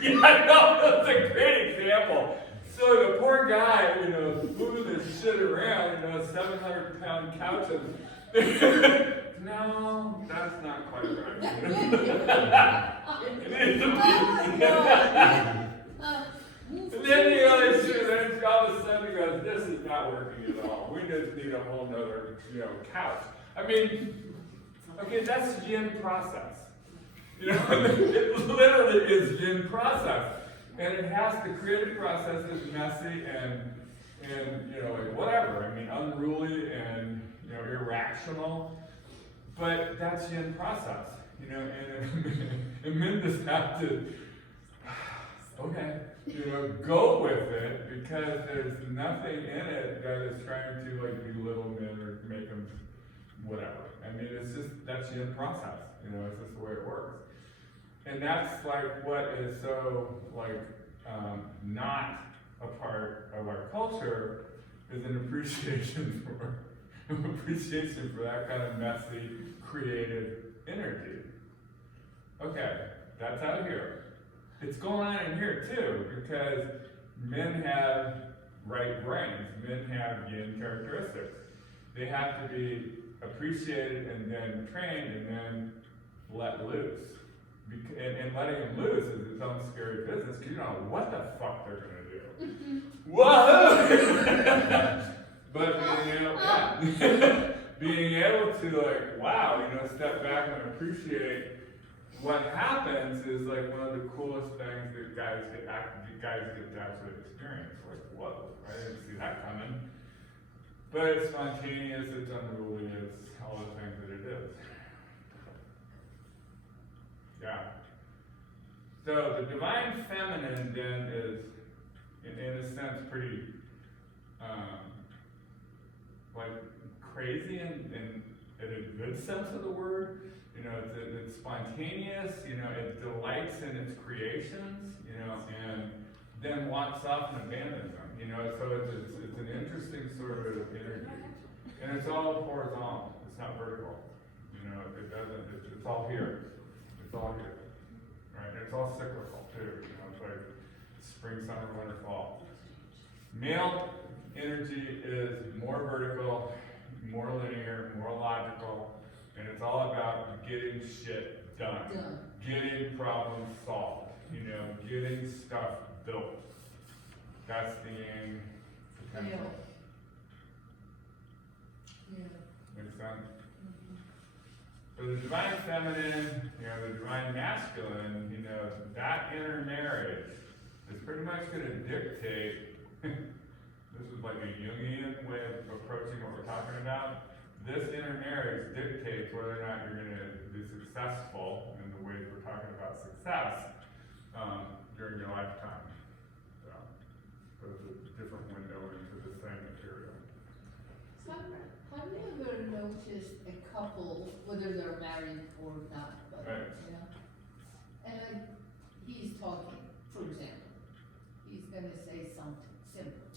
yeah, no, that's a great example. So the poor guy, you know, moving this shit around, you know, 700-pound couches. No, that's not quite right. It needs to be. And then the other two, then all of a sudden he goes, this is not working at all. We just need a whole nother, you know, couch. I mean, okay, that's yin process. You know, it literally is yin process. And it has, the creative process is messy and you know, like whatever. I mean, unruly and, you know, irrational. But that's yin process. You know, and men just have to, okay, you know, go with it because there's nothing in it that is trying to like belittle men or make them whatever. I mean, it's just, that's yin process. You know, it's just the way it works. And that's like what is so like not a part of our culture is an appreciation appreciation for that kind of messy, creative energy. Okay, that's out here. It's going on in here too, because men have right brains, men have yin characteristics. They have to be appreciated and then trained and then let loose. And letting them loose is its own scary business, because you don't know what the fuck they're gonna do. Whoa! But being able to like, wow, step back and appreciate what happens is like one of the coolest things that guys get to actually experience. Like, whoa, I didn't see that coming. But it's spontaneous, it's unruly, it's all the things that it is. Yeah. So the divine feminine then is, in a sense, pretty like crazy in a good sense of the word. It's spontaneous, it delights in its creations, and then walks off and abandons them, so it's an interesting sort of energy. And it's all horizontal, it's not vertical. It doesn't, it's all here. It's all here. Right? And it's all cyclical too, it's like spring, summer, winter, fall. Male energy is more vertical, more linear, more logical, and it's all about getting shit done. Getting problems solved, getting stuff built. That's the yang potential. Yeah. Makes sense? Mm-hmm. So the divine feminine, the divine masculine, that inner marriage is pretty much going to dictate, this is like a Jungian way of approaching what we're talking about. This inner marriage dictates whether or not you're going to be successful in the ways we're talking about success during your lifetime. So it's a different window into the same material. Have you ever noticed a couple, whether they're married or not, but, Right. and he's talking, for example, he's gonna say something simple.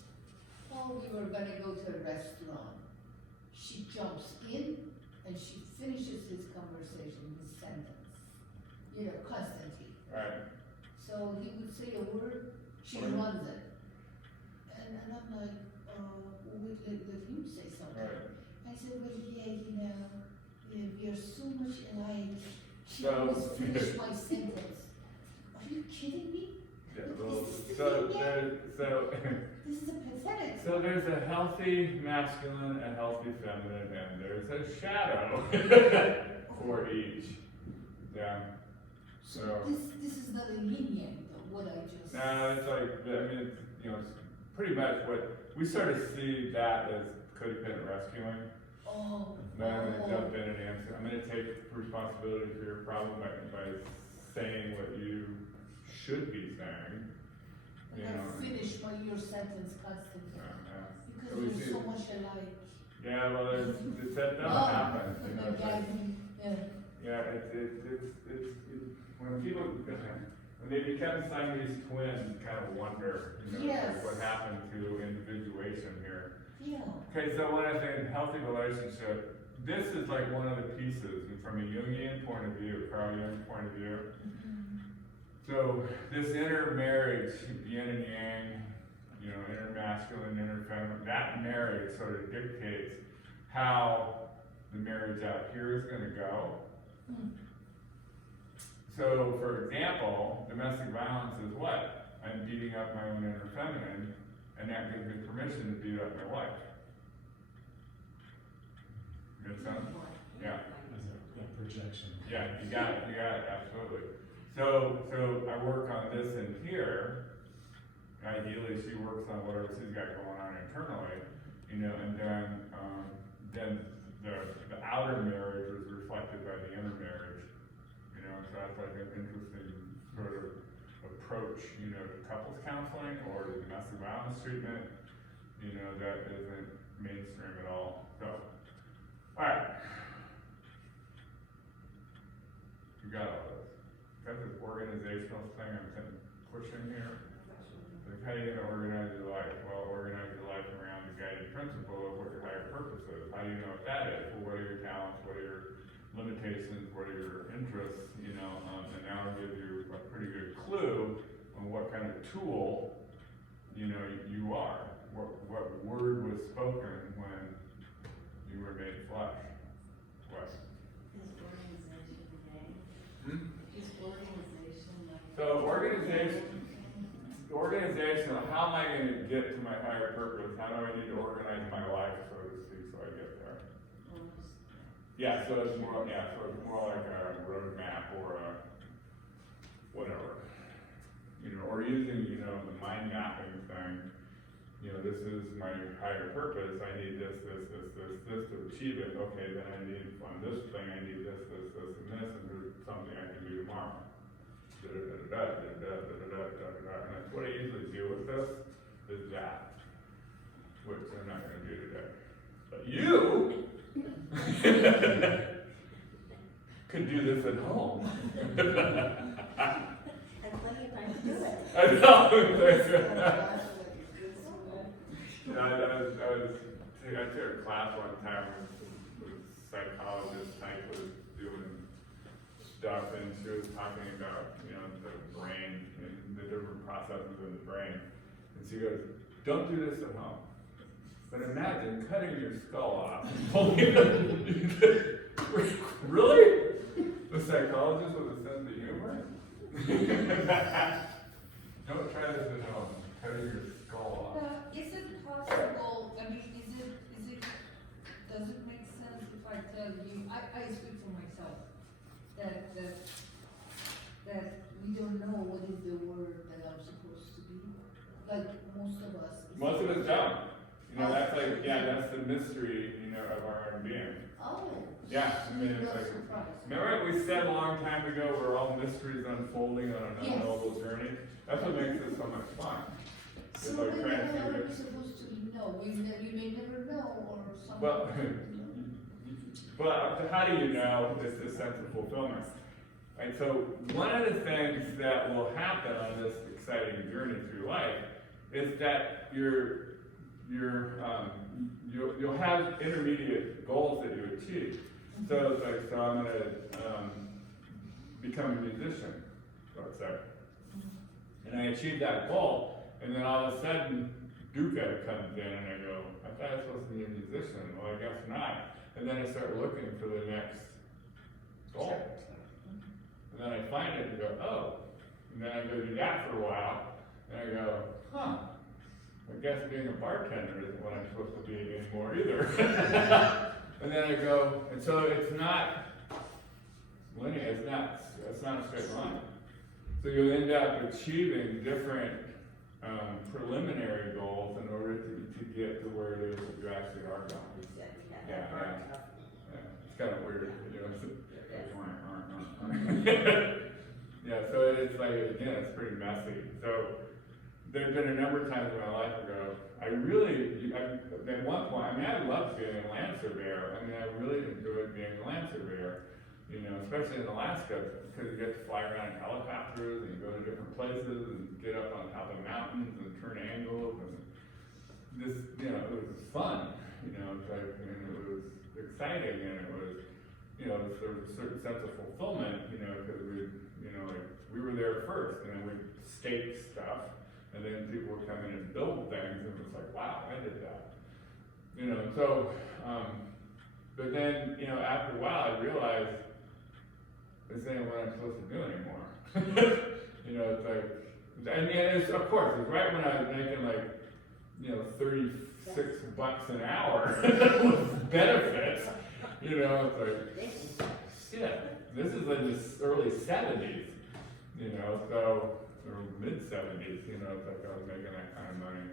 Oh, we were gonna go to a restaurant. She jumps in and she finishes his conversation, his sentence, constantly. Right. So he would say a word, she Right. runs it. And I'm like, let him say something. Right. I said, well, yeah, we are so much alike. She So- always finish my sentence. Are you kidding me? Yeah, This well, is the so thing, This is a pathetic. So there's a healthy masculine, a healthy feminine, and there's a shadow for each. Yeah. So This is not a lenient of what I just. no, it's like it's it's pretty much what we sort of see that as codependent rescuing. Oh. Then I'm gonna jump in and answer. I'm gonna take responsibility for your problem by saying what you should be saying. And I finish your sentence constantly. So Because we you're see so it. much alike. Yeah, well, that doesn't happen. It's like, yeah, it's when people when they become Siamese twins, you kind of wonder, Yes. like what happened to individuation here. Yeah. Okay, so when I say healthy relationship, this is like one of the pieces from a Jungian point of view, Carl Jung's point of view. So this inner marriage, yin and yang, inner masculine, inner feminine, that marriage sort of dictates how the marriage out here is going to go. So, for example, domestic violence is what? I'm beating up my own inner feminine, and that gives me permission to beat up my wife. Make sense? Yeah. As a projection. Yeah, you got it, absolutely. So I work on this in here. Ideally, she works on whatever she's got going on internally, and then the outer marriage was reflected by the inner marriage. So that's like an interesting sort of approach, to couples counseling or to domestic violence treatment, that isn't mainstream at all. So, all right. You got all this. Got this organizational thing I'm pushing here. Like, how are you going to organize your life? Well, organize your life around the guiding principle of what your higher purpose is. How do you know of tool, you know, you are. What word was spoken when you were made flesh? What? Is organization okay? Hmm? Is organization like? So organization, how am I gonna get to my higher purpose? How do I need to organize my life, so to speak, so I get there? Yeah, so it's more like a roadmap or a whatever. You know, or using, you know, the mind mapping thing. You know, this is my higher purpose. I need this to achieve it. Okay, then I need on this thing, I need this, and there's something I can do tomorrow. And that's what I usually do with this, is that, which I'm not gonna do today. But you could do this at home. And plenty of time to do it. I know. I took a class one time with a psychologist type was doing stuff, and she was talking about, you know, the brain and the different processes in the brain. And she goes, don't do this at home. But imagine cutting your skull off. Really? The psychologist with a sense of humor? Don't try this at home. Cutting your skull off. Is it possible, I mean, does it make sense if I tell you, I speak for myself, that we don't know what is the word that I'm supposed to be? Like, most of us. Most of us don't. You know, that's like, yeah, that's the mystery, you know, of our own being. Oh. Yeah, I mean, it's like, remember what we said a long time ago, we're all mysteries unfolding on an Yes. unknowable journey? That's what makes it so much fun. So It's when like the trying to hell figure are we supposed to know? You may never know, or something. Well, but how do you know this sense of fulfillment? Right, so one of the things that will happen on this exciting journey through life is that you'll have intermediate goals that you achieve. So it's like, so I'm gonna become a musician, let's say. And I achieve that goal, and then all of a sudden, Duca comes in and I go, I thought I was supposed to be a musician. Well, I guess not. And then I start looking for the next goal. And then I find it and go, oh. And then I go do that for a while, and I go, huh. I guess being a bartender isn't what I'm supposed to be anymore either. And then I go, and so it's not linear, it's not a straight line. So you end up achieving different preliminary goals in order to get to where it is that you actually are going. Yeah. It's kind of weird, you know. Yeah, so it's like, again, it's pretty messy. So there's been a number of times in my life ago, at one point, I mean, I loved being a land surveyor. I mean, I really enjoyed being a land surveyor, you know, especially in Alaska, because you get to fly around in helicopters and you go to different places and get up on top of mountains and turn angles, and this, you know, it was fun, you know, it's like, and it was exciting, and it was, you know, there was a certain sense of fulfillment, you know, because we were there first, and then we staked stuff, and then people would come in and build things, and it was like, wow, I did that. You know, so, but then, you know, after a while, I realized this ain't what I'm supposed to do anymore. You know, it's like, and it's, of course, it's right when I was making like, you know, $36 an hour with benefits. You know, it's like, shit, this is in the early 70s, you know, so, or mid-70s, you know, it's like I was making that kind of money,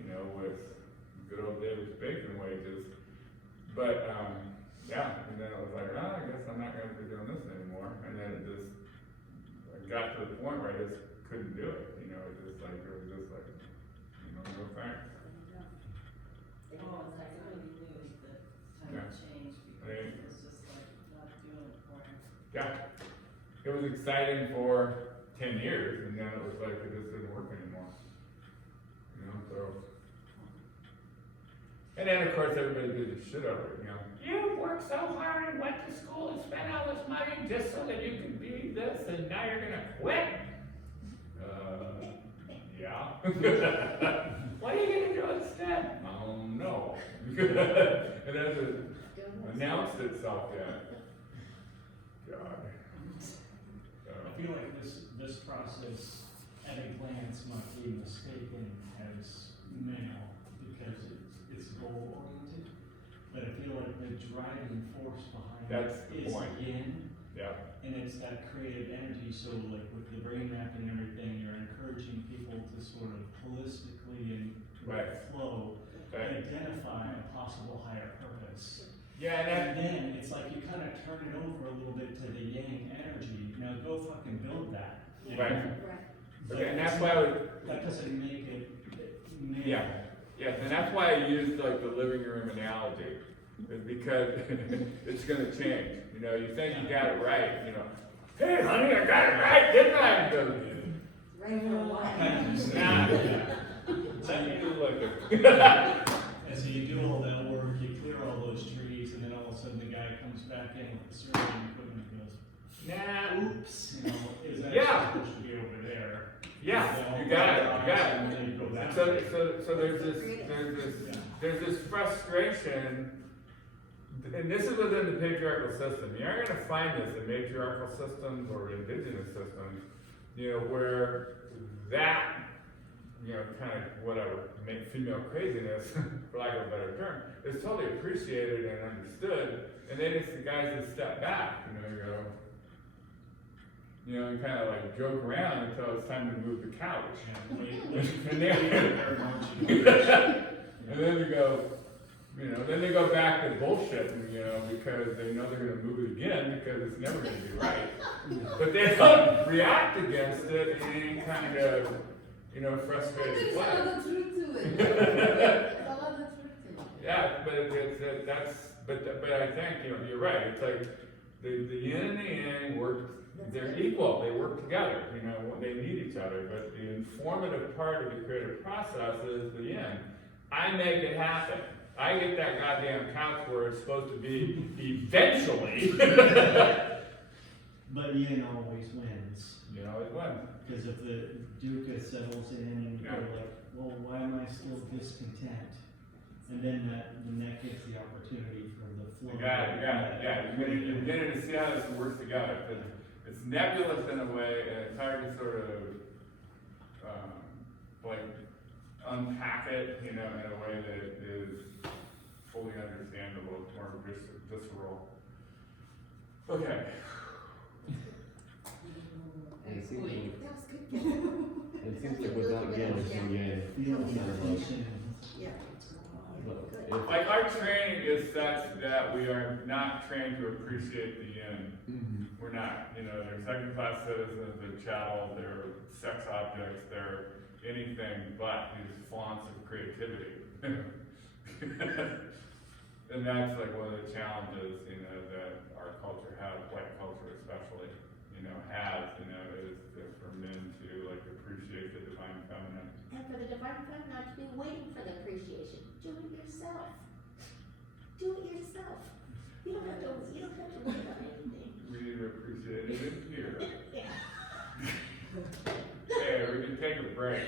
you know, with good old Davis Bacon wages. But, yeah, and then it was like, oh, I guess I'm not going to be doing this anymore. And then I got to the point where I just couldn't do it, you know, it was just like, you know, no thanks. Oh, that's really new, that kind Yeah. of change, Right. because it's just like not doing it for him. Yeah, it was exciting for 10 years, and then it was like, it just didn't work anymore. You know, so. And then, of course, everybody did the shit over it, you know. You worked so hard and went to school and spent all this money just so that you could be this, and now you're gonna quit? What are you gonna do instead? No. It hasn't announced itself yet. God. I feel like this process at a glance might be mistaken as male because it's goal oriented. But I feel like the driving force behind That's it the is point. yin, Yeah. and it's that creative energy. So like with the brain map and everything, you're encouraging people to sort of holistically and Right. flow Right. identify a possible higher purpose. Yeah, And then it's like you kind of turn it over a little bit to the yang energy. Now go fucking build that. you know? Right. Right. But Okay, and that's it's why I not- would, that doesn't make it male. Yeah. yes, and that's why I used like the living room analogy, is because it's gonna change. You know, you think you got it right, you know, hey honey, I got it right, didn't I? And it goes, Ready for a while. nah. So you and so you do all that work, you clear all those trees, and then all of a sudden the guy comes back in with the surveying equipment and goes, Nah. oops, you know, is that Yeah. supposed to be over there? Yeah, you got it, you got And it. then you go back. So there's this frustration, and this is within the patriarchal system. You aren't gonna find this in matriarchal systems or indigenous systems, you know, where that, you know, kind of whatever, make female craziness, for lack of a better term, is totally appreciated and understood, and then it's the guys that step back, you know, and kind of like joke around until it's time to move the couch. And then you go, you know, then they go back to bullshitting, you know, because they know they're gonna move it again because it's never gonna be right. But they don't react against it in any kind of, you know, frustrated There's a way. lot of truth to it. There's a lot of truth to it. Yeah, but I think, you know, you're right, it's like, the yin and the yang work, they're equal, they work together, you know, they need each other, but the informative part of the creative process is the yin. I make it happen. I get that goddamn couch where it's supposed to be eventually. But yin always wins. You know, it wins. Because if the dukkha settles in and Yeah. you're like, well, why am I still discontent? And then that gives the opportunity for the flow. You got it, yeah, you're beginning to see how this works together, because it's nebulous in a way, and it's hard to sort of, like, unpack it, you know, in a way that is fully understandable, it's more visceral. Okay. And it seems like, That was good. it seems like without yin, there's no yang. Feel the tension. Yeah. But Good. if- Like, our training is such that we are not trained to appreciate the yin. We're not, you know, they're second-class citizens, they're chattel, they're sex objects, they're anything but these flaunts of creativity. And that's like one of the challenges, you know, that our culture has, white culture especially, you know, has, you know, is for men to like appreciate the divine feminine. And for the divine feminine not to be waiting for the appreciation, do it yourself. Do it yourself. You don't have to wait on anything. We need to appreciate it in here. Yeah. Hey, we can take a break.